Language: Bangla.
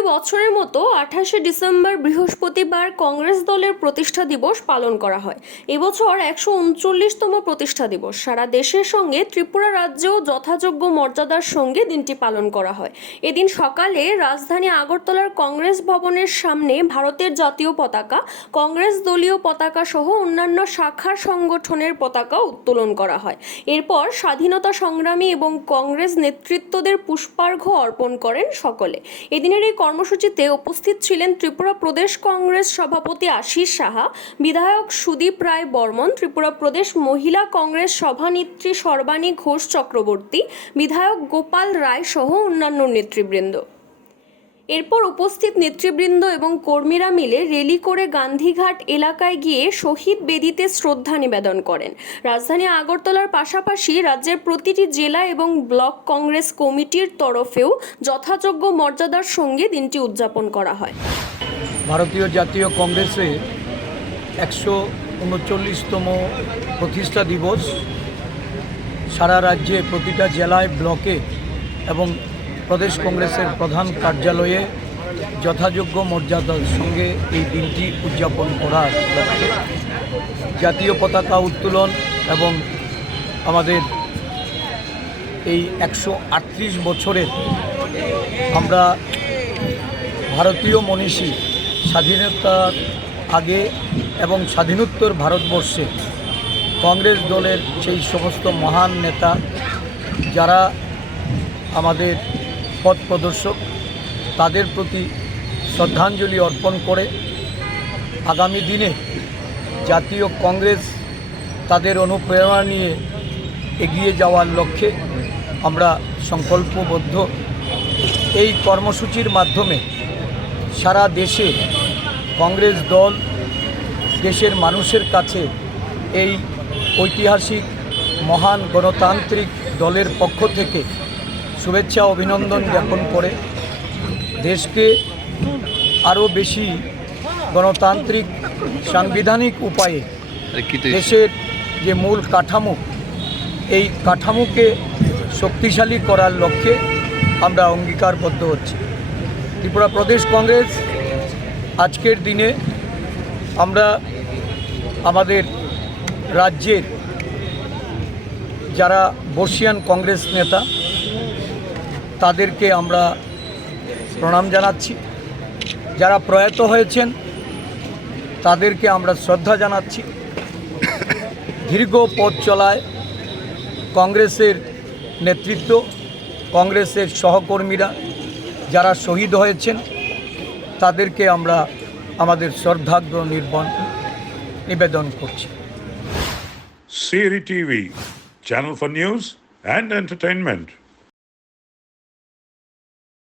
প্রতি বছরের মতো আঠাশে ডিসেম্বর বৃহস্পতিবার কংগ্রেস দলের প্রতিষ্ঠা দিবস পালন করা হয়। এবছর একশো উনচল্লিশতম প্রতিষ্ঠা দিবস। সারা দেশের সঙ্গে ত্রিপুরা রাজ্যেও যথাযোগ্য মর্যাদার সঙ্গে দিনটি পালন করা হয়। এদিন সকালে রাজধানী আগরতলার কংগ্রেস ভবনের সামনে ভারতের জাতীয় পতাকা, কংগ্রেস দলীয় পতাকা সহ অন্যান্য শাখার সংগঠনের পতাকা উত্তোলন করা হয়। এরপর স্বাধীনতা সংগ্রামী এবং কংগ্রেস নেতৃত্বদের পুষ্পার্ঘ্য অর্পণ করেন সকলে। এদিনের এই কর্মসূচিতে উপস্থিত ছিলেন ত্রিপুরা প্রদেশ কংগ্রেস সভাপতি আশিস সাহা, বিধায়ক সুদীপ রায় বর্মন, ত্রিপুরা প্রদেশ মহিলা কংগ্রেস সভানেত্রী সর্বাণী ঘোষ চক্রবর্তী, বিধায়ক গোপাল রায় সহ অন্যান্য নেতৃবৃন্দ। এরপর উপস্থিত নেতৃবৃন্দ এবং কর্মীরা মিলে রেলি করে গান্ধীঘাট এলাকায় গিয়ে শহীদ বেদিতে শ্রদ্ধা নিবেদন করেন। রাজধানী আগরতলার পাশাপাশি রাজ্যের প্রতিটি জেলা এবং ব্লক কংগ্রেস কমিটির তরফেও যথাযোগ্য মর্যাদার সঙ্গে দিনটি উদযাপন করা হয়। ভারতীয় জাতীয় কংগ্রেসে একশো উনচল্লিশতম প্রতিষ্ঠা দিবস। সারা রাজ্যে প্রতিটা জেলায় ব্লকে এবং প্রদেশ কংগ্রেসের প্রধান কার্যালয়ে যথাযোগ্য মর্যাদার সঙ্গে এই দিনটি উদযাপন করার জাতীয় পতাকা উত্তোলন এবং আমাদের এই একশো আটত্রিশ বছরের আমরা ভারতীয় মনীষী স্বাধীনতার আগে এবং স্বাধীনোত্তর ভারতবর্ষে কংগ্রেস দলের সেই সমস্ত মহান নেতা যারা আমাদের পথ প্রদর্শক, তাদের প্রতি শ্রদ্ধাঞ্জলি অর্পণ করে আগামী দিনে জাতীয় কংগ্রেস তাদের অনুপ্রেরণা নিয়ে এগিয়ে যাওয়ার লক্ষ্যে আমরা সংকল্পবদ্ধ। এই কর্মসূচির মাধ্যমে সারা দেশে কংগ্রেস দল, দেশের মানুষের কাছে এই ঐতিহাসিক, মহান গণতান্ত্রিক দলের পক্ষ থেকে শুভেচ্ছা অভিনন্দন জ্ঞাপন করে দেশকে আরও বেশি গণতান্ত্রিক সাংবিধানিক উপায়ে দেশের যে মূল কাঠামো এই কাঠামোকে শক্তিশালী করার লক্ষ্যে আমরা অঙ্গীকারবদ্ধ হচ্ছি। ত্রিপুরা প্রদেশ কংগ্রেস আজকের দিনে আমরা আমাদের রাজ্যের যারা বর্ষিয়ান কংগ্রেস নেতা তাদেরকে আমরা প্রণাম জানাচ্ছি। যারা প্রয়াত হয়েছেন তাদেরকে আমরা শ্রদ্ধা জানাচ্ছি। দীর্ঘ পথ চলায় কংগ্রেসের নেতৃত্ব কংগ্রেসের সহকর্মীরা যারা শহীদ হয়েছেন তাদেরকে আমরা আমাদের শ্রদ্ধাগ্র নির্বন নিবেদন করছি। Siri TV, channel for news and entertainment.